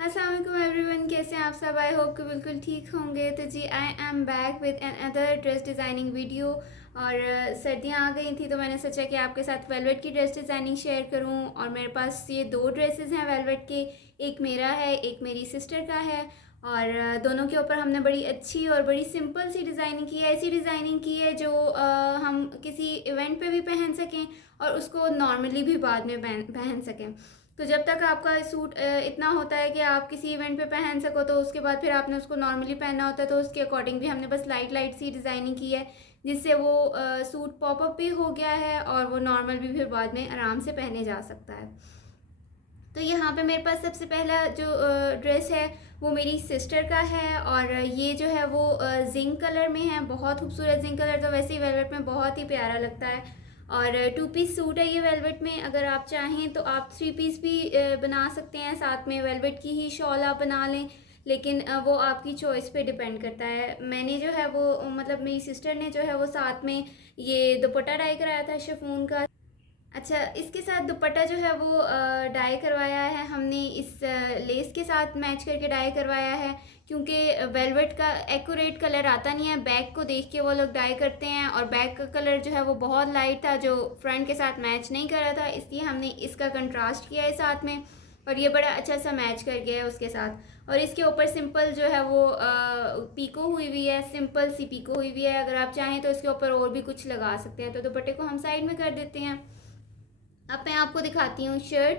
अस्सलाम वालेकुम एवरीवन, कैसे हैं आप सब। आई होप कि बिल्कुल ठीक होंगे। तो जी I'm back with another dress designing video. और सर्दियाँ आ गई थी तो मैंने सोचा कि आपके साथ वेलवेट की ड्रेस डिज़ाइनिंग शेयर करूं। और मेरे पास ये दो ड्रेसेस हैं वेलवेट के, एक मेरा है, एक मेरी सिस्टर का है। और दोनों के ऊपर हमने बड़ी अच्छी और बड़ी सिंपल सी डिज़ाइनिंग की है। ऐसी डिज़ाइनिंग की है जो हम किसी इवेंट पे भी पहन सकें और उसको नॉर्मली भी बाद में पहन सकें। तो जब तक आपका सूट इतना होता है कि आप किसी इवेंट पे पहन सको, तो उसके बाद फिर आपने उसको नॉर्मली पहनना होता है। तो उसके अकॉर्डिंग भी हमने बस लाइट लाइट सी डिज़ाइनिंग की है, जिससे वो सूट पॉपअप भी हो गया है और वो नॉर्मल भी फिर बाद में आराम से पहने जा सकता है। तो यहाँ पे मेरे पास सबसे पहला जो ड्रेस है वो मेरी सिस्टर का है। और ये जो है वो जिंक कलर में है, बहुत खूबसूरत जिंक कलर। तो वैसे ही वेलवेट में बहुत ही प्यारा लगता है। और टू पीस सूट है ये वेलवेट में। अगर आप चाहें तो आप थ्री पीस भी बना सकते हैं, साथ में वेलवेट की ही शॉल आप बना लें। लेकिन वो आपकी चॉइस पे डिपेंड करता है। मैंने जो है वो मतलब मेरी सिस्टर ने जो है वो साथ में ये दुपट्टा डाई कराया था शिफॉन का। अच्छा, इसके साथ दुपट्टा जो है वो डाई करवाया है हमने, इस लेस के साथ मैच करके डाई करवाया है। क्योंकि वेलवेट का एक्यूरेट कलर आता नहीं है, बैक को देख के वो लोग डाई करते हैं। और बैक का कलर जो है वो बहुत लाइट था, जो फ्रंट के साथ मैच नहीं कर रहा था, इसलिए हमने इसका कंट्रास्ट किया है साथ में। और ये बड़ा अच्छा सा मैच कर गया है उसके साथ। और इसके ऊपर सिंपल जो है वो पीको हुई हुई है, सिंपल सी पीको हुई हुई है। अगर आप चाहें तो इसके ऊपर और भी कुछ लगा सकते हैं। तो दुपट्टे को हम साइड में कर देते हैं। अब मैं आपको दिखाती हूँ शर्ट।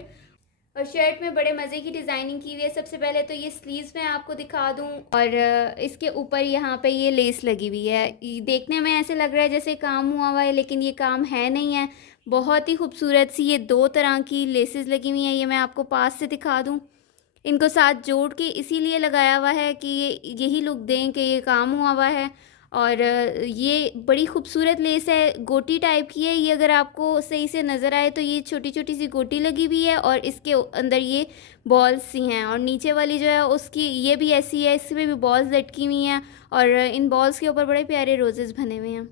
और शर्ट में बड़े मज़े की डिज़ाइनिंग की हुई है। सबसे पहले तो ये स्लीव्स में आपको दिखा दूँ। और इसके ऊपर यहाँ पे ये लेस लगी हुई है। देखने में ऐसे लग रहा है जैसे काम हुआ हुआ है, लेकिन ये काम है नहीं है। बहुत ही खूबसूरत सी ये दो तरह की लेसेस लगी हुई हैं। ये मैं आपको पास से दिखा दूँ। इनको साथ जोड़ के इसीलिए लगाया हुआ है कि ये यही लुक दें कि ये काम हुआ हुआ है। और ये बड़ी खूबसूरत लेस है, गोटी टाइप की है ये। अगर आपको सही से नज़र आए तो ये छोटी छोटी सी गोटी लगी हुई है और इसके अंदर ये बॉल्स सी हैं। और नीचे वाली जो है उसकी ये भी ऐसी है, इसमें भी बॉल्स लटकी हुई हैं। और इन बॉल्स के ऊपर बड़े प्यारे रोजेस बने हुए हैं।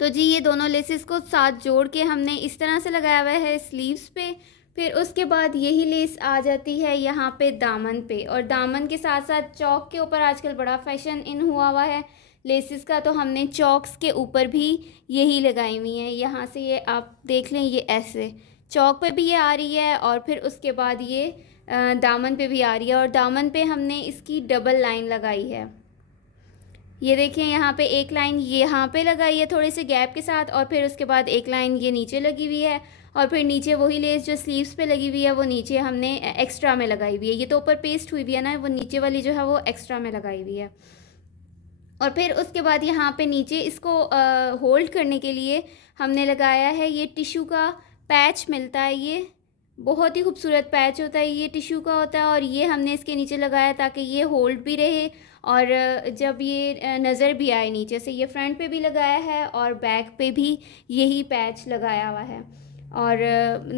तो जी ये दोनों लेसेस को साथ जोड़ के हमने इस तरह से लगाया हुआ है स्लीव्स पे। फिर उसके बाद यही लेस आ जाती है यहाँ पे दामन पे। और दामन के साथ साथ चौक के ऊपर आजकल बड़ा फैशन इन हुआ हुआ है लेसेस का, तो हमने चौक्स के ऊपर भी यही लगाई हुई हैं। यहाँ से ये आप देख लें, ये ऐसे चौक पे भी ये आ रही है और फिर उसके बाद ये दामन पे भी आ रही है। और दामन पे हमने इसकी डबल लाइन लगाई है। ये देखिए यहाँ पे एक लाइन यहाँ पे लगाई है थोड़े से गैप के साथ, और फिर उसके बाद एक लाइन ये नीचे लगी हुई है। और फिर नीचे वही लेस जो स्लीव्स पे लगी हुई है वो नीचे हमने एक्स्ट्रा में लगाई हुई है। ये तो ऊपर पेस्ट हुई हुई है ना, वो नीचे वाली जो है वो एक्स्ट्रा में लगाई हुई है। और फिर उसके बाद यहाँ पे नीचे इसको होल्ड करने के लिए हमने लगाया है ये टिश्यू का पैच मिलता है। ये बहुत ही खूबसूरत पैच होता है, ये टिश्यू का होता है। और ये हमने इसके नीचे लगाया ताकि ये होल्ड भी रहे और जब ये नज़र भी आए नीचे से। ये फ्रंट पे भी लगाया है और बैक पे भी यही पैच लगाया हुआ है। और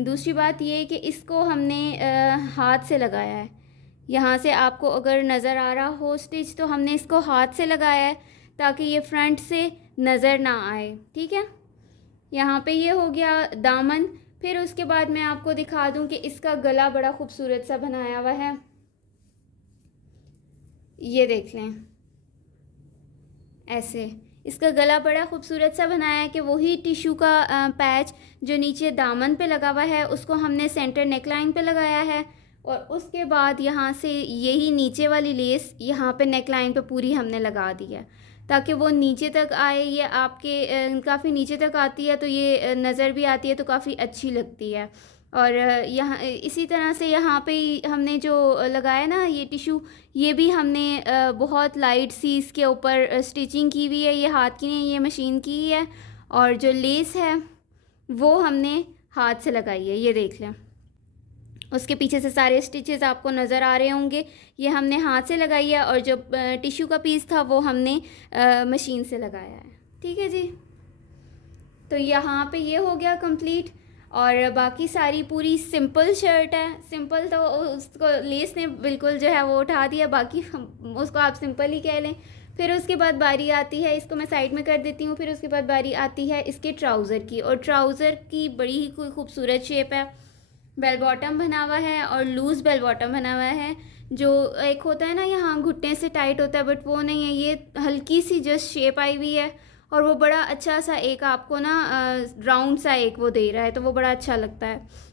दूसरी बात ये कि इसको हमने हाथ से लगाया है। यहाँ से आपको अगर नज़र आ रहा हो स्टिच, तो हमने इसको हाथ से लगाया है ताकि ये फ्रंट से नज़र ना आए। ठीक है, यहाँ पे ये हो गया दामन। फिर उसके बाद मैं आपको दिखा दूँ कि इसका गला बड़ा खूबसूरत सा बनाया हुआ है। ये देख लें, ऐसे इसका गला बड़ा खूबसूरत सा बनाया है कि वही टिश्यू का पैच जो नीचे दामन पे लगा हुआ है उसको हमने सेंटर नेकलाइन पे लगाया है। और उसके बाद यहाँ से यही नीचे वाली लेस यहाँ पे नेकलाइन पे पूरी हमने लगा दी है ताकि वो नीचे तक आए। ये आपके काफ़ी नीचे तक आती है तो ये नज़र भी आती है तो काफ़ी अच्छी लगती है। और यहाँ इसी तरह से यहाँ पे हमने जो लगाया ना ये टिश्यू, ये भी हमने बहुत लाइट सी इसके ऊपर स्टिचिंग की हुई है। ये हाथ की नहीं, ये मशीन की ही है। और जो लेस है वो हमने हाथ से लगाई है, ये देख लें। उसके पीछे से सारे स्टिचेस आपको नज़र आ रहे होंगे, ये हमने हाथ से लगाई है। और जो टिश्यू का पीस था वो हमने मशीन से लगाया है। ठीक है जी, तो यहाँ पे ये हो गया कंप्लीट। और बाकी सारी पूरी सिंपल शर्ट है। सिंपल तो उसको लेस ने बिल्कुल जो है वो उठा दिया, बाकी उसको आप सिंपल ही कह लें। फिर उसके बाद बारी आती है, इसको मैं साइड में कर देती हूँ। फिर उसके बाद बारी आती है इसके ट्राउज़र की। और ट्राउज़र की बड़ी ही कोई खूबसूरत शेप है। बेल बॉटम बना हुआ है और लूज़ बेल बॉटम बना हुआ है। जो एक होता है ना यहाँ घुटने से टाइट होता है, बट वो नहीं है, ये हल्की सी जस्ट शेप आई हुई है और वो बड़ा अच्छा सा एक आपको ना राउंड सा एक वो दे रहा है, तो वो बड़ा अच्छा लगता है।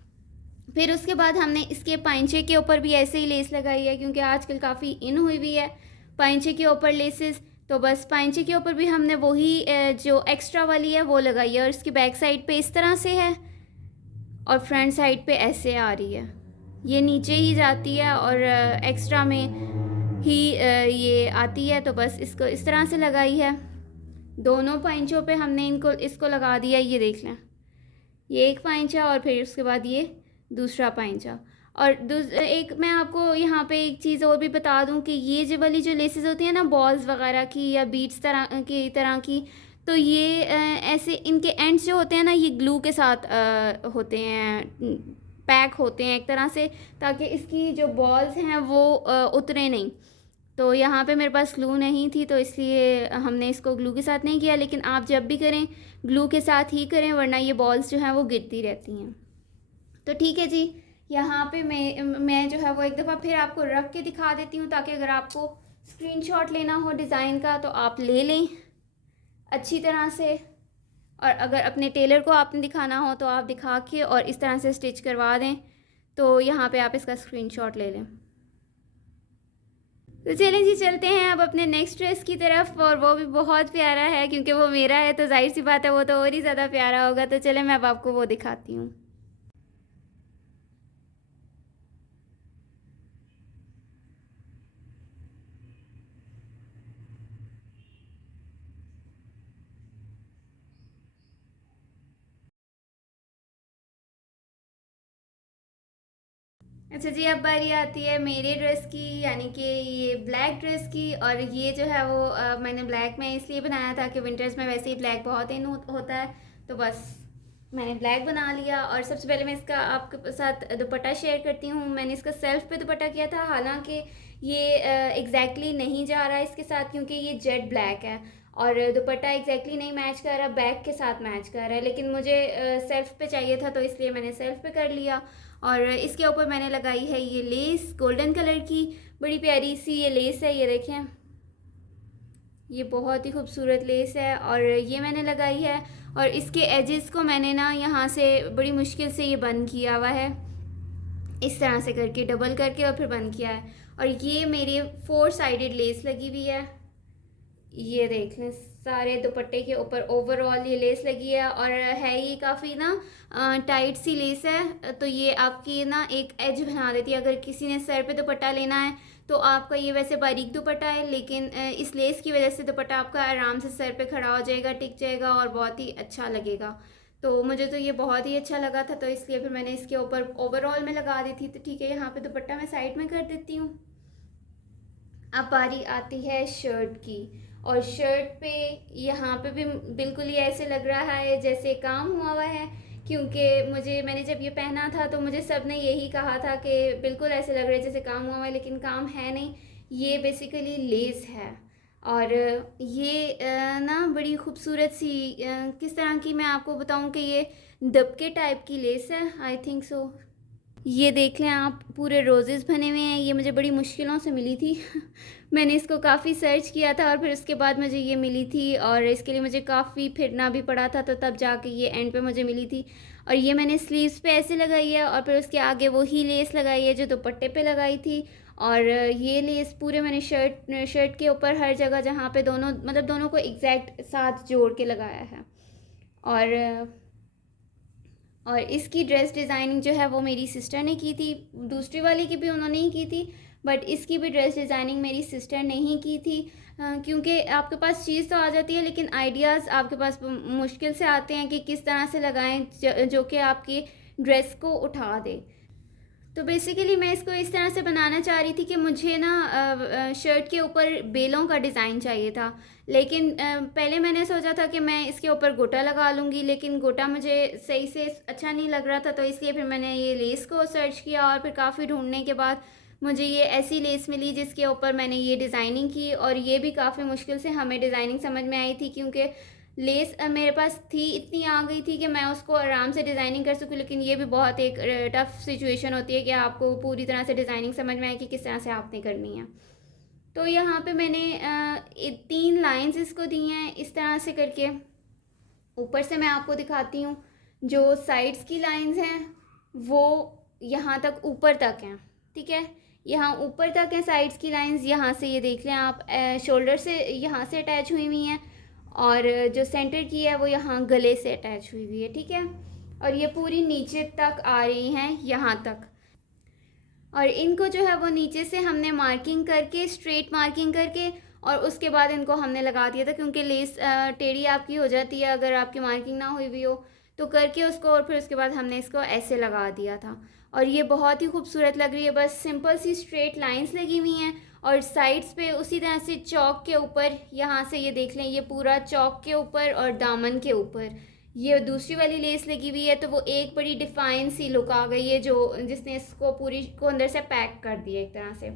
फिर उसके बाद हमने इसके पाइंचे के ऊपर भी ऐसे ही लेस लगाई है, क्योंकि आजकल काफ़ी इन हुई हुई है पाइंचे के ऊपर लेसेस। तो बस पाइंचे के ऊपर भी हमने वही जो एक्स्ट्रा वाली है वो लगाई है, और इसकी बैक साइड पे इस तरह से है और फ्रंट साइड पे ऐसे आ रही है। ये नीचे ही जाती है और एक्स्ट्रा में ही ये आती है। तो बस इसको इस तरह से लगाई है। दोनों पाइंचों पे हमने इसको लगा दिया। ये देख लें, ये एक पाइंचा और फिर उसके बाद ये दूसरा पाइंचा। और एक मैं आपको यहाँ पे एक चीज़ और भी बता दूँ कि ये जो वाली जो लेसेस होती हैं ना बॉल्स वगैरह की या बीड्स तरह की, तो ये ऐसे इनके एंड्स जो होते हैं ना ये ग्लू के साथ होते हैं, पैक होते हैं एक तरह से, ताकि इसकी जो बॉल्स हैं वो उतरे नहीं। तो यहाँ पे मेरे पास ग्लू नहीं थी, तो इसलिए हमने इसको ग्लू के साथ नहीं किया। लेकिन आप जब भी करें ग्लू के साथ ही करें, वरना ये बॉल्स जो हैं वो गिरती रहती हैं। तो ठीक है जी, यहाँ पे मैं जो है वो एक दफ़ा फिर आपको रख के दिखा देती हूँ, ताकि अगर आपको स्क्रीनशॉट लेना हो डिज़ाइन का तो आप ले लें अच्छी तरह से। और अगर अपने टेलर को आपने दिखाना हो तो आप दिखा के और इस तरह से स्टिच करवा दें। तो यहाँ पे आप इसका स्क्रीनशॉट ले लें। तो चलें जी, चलते हैं अब अपने नेक्स्ट ड्रेस की तरफ, और वो भी बहुत प्यारा है, क्योंकि वो मेरा है तो जाहिर सी बात है वो तो और ही ज़्यादा प्यारा होगा। तो चलें मैं अब आपको वो दिखाती हूँ। अच्छा जी, अब बारी आती है मेरे ड्रेस की, यानी कि ये ब्लैक ड्रेस की। और ये जो है वो मैंने ब्लैक में इसलिए बनाया था कि विंटर्स में वैसे ही ब्लैक बहुत इन होता है, तो बस मैंने ब्लैक बना लिया। और सबसे पहले मैं इसका आपके साथ दुपट्टा शेयर करती हूँ। मैंने इसका सेल्फ पे दुपट्टा किया था, हालांकि ये एग्जैक्टली नहीं जा रहा है इसके साथ, क्योंकि ये जेट ब्लैक है और दुपट्टा एग्जैक्टली नहीं मैच कर रहा, बैक के साथ मैच कर रहा है। लेकिन मुझे सेल्फ पे चाहिए था, तो इसलिए मैंने सेल्फ पे कर लिया। और इसके ऊपर मैंने लगाई है ये लेस गोल्डन कलर की, बड़ी प्यारी सी ये लेस है। ये देखें, ये बहुत ही खूबसूरत लेस है और ये मैंने लगाई है। और इसके एजेस को मैंने ना यहाँ से बड़ी मुश्किल से ये बंद किया हुआ है, इस तरह से करके डबल करके और फिर बंद किया है। और ये मेरी 4 साइडेड लेस लगी हुई है। ये देख लें, सारे दुपट्टे के ऊपर ओवरऑल ये लेस लगी है। और है ये काफ़ी ना टाइट सी लेस है, तो ये आपकी ना एक एज बना देती है। अगर किसी ने सर पे दुपट्टा लेना है तो आपका ये वैसे बारीक दुपट्टा है, लेकिन इस लेस की वजह से दुपट्टा आपका आराम से सर पे खड़ा हो जाएगा, टिक जाएगा और बहुत ही अच्छा लगेगा। तो मुझे तो ये बहुत ही अच्छा लगा था, तो इसलिए फिर मैंने इसके ऊपर ओवरऑल में लगा दी थी। तो ठीक है, यहाँ पे दुपट्टा मैं साइड में कर देती हूँ। अब बारी आती है शर्ट की। और शर्ट पे यहाँ पे भी बिल्कुल ही ऐसे लग रहा है जैसे काम हुआ है, क्योंकि मैंने जब ये पहना था तो मुझे सब ने यही कहा था कि बिल्कुल ऐसे लग रहा है जैसे काम हुआ है, लेकिन काम है नहीं, ये बेसिकली लेस है। और ये ना बड़ी खूबसूरत सी किस तरह की मैं आपको बताऊं कि ये दबके टाइप की लेस है, आई थिंक सो। ये देख लें आप, पूरे रोजेज़ बने हुए हैं। ये मुझे बड़ी मुश्किलों से मिली थी मैंने इसको काफ़ी सर्च किया था और फिर उसके बाद मुझे ये मिली थी, और इसके लिए मुझे काफ़ी फिरना भी पड़ा था, तो तब जाके ये एंड पे मुझे मिली थी। और ये मैंने स्लीव्स पे ऐसे लगाई है और फिर उसके आगे वही लेस लगाई है जो दुपट्टे पे लगाई थी। और ये लेस पूरे मैंने शर्ट के ऊपर हर जगह जहाँ पे दोनों मतलब दोनों को एग्जैक्ट साथ जोड़ के लगाया है। और इसकी ड्रेस डिज़ाइनिंग जो है वो मेरी सिस्टर ने की थी, दूसरी वाली की भी उन्होंने ही की थी, बट इसकी भी ड्रेस डिज़ाइनिंग मेरी सिस्टर ने ही की थी। क्योंकि आपके पास चीज़ तो आ जाती है, लेकिन आइडियाज़ आपके पास मुश्किल से आते हैं कि किस तरह से लगाएं जो कि आपकी ड्रेस को उठा दे। तो बेसिकली मैं इसको इस तरह से बनाना चाह रही थी कि मुझे ना शर्ट के ऊपर बेलों का डिज़ाइन चाहिए था, लेकिन पहले मैंने सोचा था कि मैं इसके ऊपर गोटा लगा लूँगी, लेकिन गोटा मुझे सही से अच्छा नहीं लग रहा था, तो इसलिए फिर मैंने ये लेस को सर्च किया और फिर काफ़ी ढूंढने के बाद मुझे ये ऐसी लेस मिली जिसके ऊपर मैंने ये डिज़ाइनिंग की। और ये भी काफ़ी मुश्किल से हमें डिज़ाइनिंग समझ में आई थी, क्योंकि लेस मेरे पास थी, इतनी आ गई थी कि मैं उसको आराम से डिज़ाइनिंग कर सकूँ, लेकिन ये भी बहुत एक टफ़ सिचुएशन होती है कि आपको पूरी तरह से डिज़ाइनिंग समझ में आए कि किस तरह से आपने करनी है। तो यहाँ पे मैंने 3 लाइंस इसको दी हैं इस तरह से करके। ऊपर से मैं आपको दिखाती हूँ, जो साइड्स की लाइंस हैं वो यहाँ तक ऊपर तक हैं, ठीक है। यहाँ ऊपर तक हैं साइड्स की लाइंस, यहाँ से ये देख लें आप, शोल्डर से यहाँ से अटैच हुई हुई हैं, और जो सेंटर की है वो यहाँ गले से अटैच हुई हुई है, ठीक है। और ये पूरी नीचे तक आ रही हैं, यहाँ तक। और इनको जो है वो नीचे से हमने मार्किंग करके, स्ट्रेट मार्किंग करके, और उसके बाद इनको हमने लगा दिया था, क्योंकि लेस टेढ़ी आपकी हो जाती है अगर आपकी मार्किंग ना हुई हुई हो, तो करके उसको, और फिर उसके बाद हमने इसको ऐसे लगा दिया था। और ये बहुत ही खूबसूरत लग रही है, बस सिंपल सी स्ट्रेट लाइंस लगी हुई हैं, और साइड्स पे उसी तरह से चौक के ऊपर, यहाँ से ये देख लें, ये पूरा चौक के ऊपर और दामन के ऊपर ये दूसरी वाली लेस लगी हुई है, तो वो एक बड़ी डिफाइन सी लुक आ गई है, जो जिसने इसको पूरी को अंदर से पैक कर दिया एक तरह से।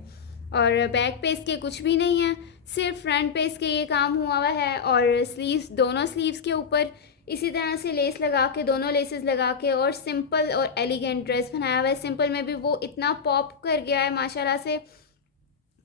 और बैक पे इसके कुछ भी नहीं है, सिर्फ फ्रंट पे इसके ये काम हुआ हुआ है। और स्लीव्स, दोनों स्लीव्स के ऊपर इसी तरह से लेस लगा के, दोनों लेसेस लगा के, और सिंपल और एलिगेंट ड्रेस बनाया हुआ है। सिंपल में भी वो इतना पॉप कर गया है माशाल्लाह से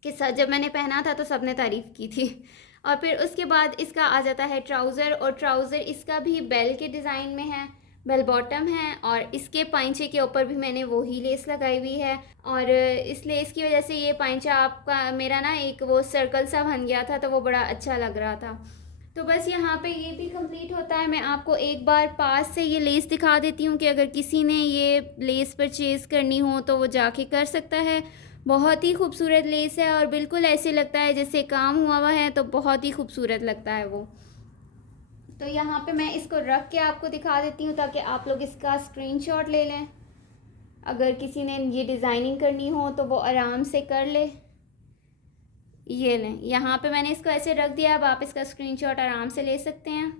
कि जब मैंने पहना था तो सबने तारीफ़ की थी। और फिर उसके बाद इसका आ जाता है ट्राउज़र, और ट्राउज़र इसका भी बेल के डिज़ाइन में है, बेल बॉटम है, और इसके पाइंचे के ऊपर भी मैंने वही लेस लगाई हुई है। और इस लेस की वजह से ये पाइंचा आपका मेरा ना एक वो सर्कल सा बन गया था, तो वो बड़ा अच्छा लग रहा था। तो बस यहाँ पे ये भी कंप्लीट होता है। मैं आपको एक बार पास से ये लेस दिखा देती हूँ कि अगर किसी ने ये लेस परचेज़ करनी हो तो वो जाके कर सकता है। बहुत ही खूबसूरत लेस है, और बिल्कुल ऐसे लगता है जैसे काम हुआ हुआ है, तो बहुत ही खूबसूरत लगता है वो। तो यहाँ पे मैं इसको रख के आपको दिखा देती हूँ ताकि आप लोग इसका स्क्रीनशॉट ले लें। अगर किसी ने ये डिज़ाइनिंग करनी हो तो वो आराम से कर ले। ये लें, यहाँ पे मैंने इसको ऐसे रख दिया, अब आप इसका स्क्रीनशॉट आराम से ले सकते हैं।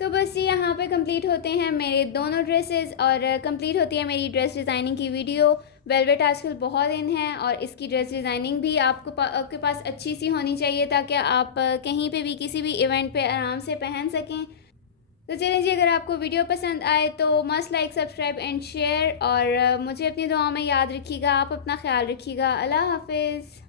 तो बस ये यहाँ पे कंप्लीट होते हैं मेरे दोनों ड्रेसेस, और कंप्लीट होती है मेरी ड्रेस डिज़ाइनिंग की वीडियो। वेलवेट आजकल बहुत इन है, और इसकी ड्रेस डिज़ाइनिंग भी आपके पास अच्छी सी होनी चाहिए, ताकि आप कहीं पे भी किसी भी इवेंट पे आराम से पहन सकें। तो चलिए जी, अगर आपको वीडियो पसंद आए तो must like, subscribe and share, और मुझे अपनी दुआ में याद रखिएगा। आप अपना ख्याल रखिएगा। अल्लाह हाफिज़।